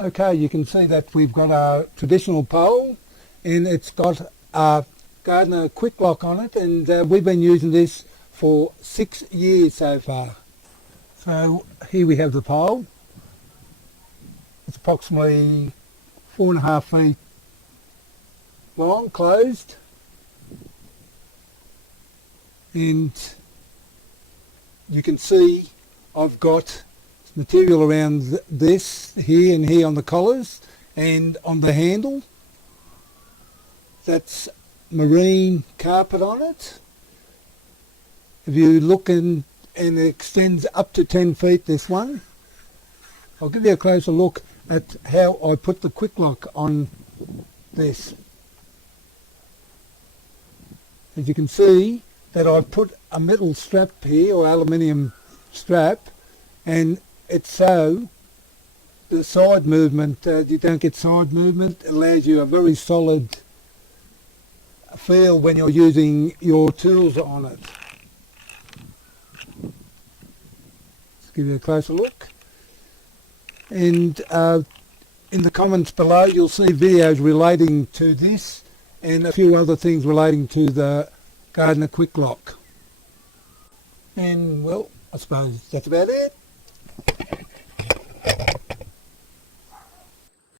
Okay, you can see that we've got a traditional pole and it's got a Gardiner Quick-Loq on it, and we've been using this for 6 years so far. So here we have the pole. It's approximately 4.5 feet long, closed, and you can see I've got material around this here and here on the collars and on the handle. That's marine carpet on it. If you look in, and it extends up to 10 feet, this one. I'll give you a closer look at how I put the Quick-Loq on this. As you can see that I've put a metal strap here, or aluminium strap, and it's so the side movement, you don't get side movement. It allows you a very solid feel when you're using your tools on it. Let's give you a closer look. And in the comments below you'll see videos relating to this and a few other things relating to the Gardiner Quick-Loq. And well, I suppose that's about it.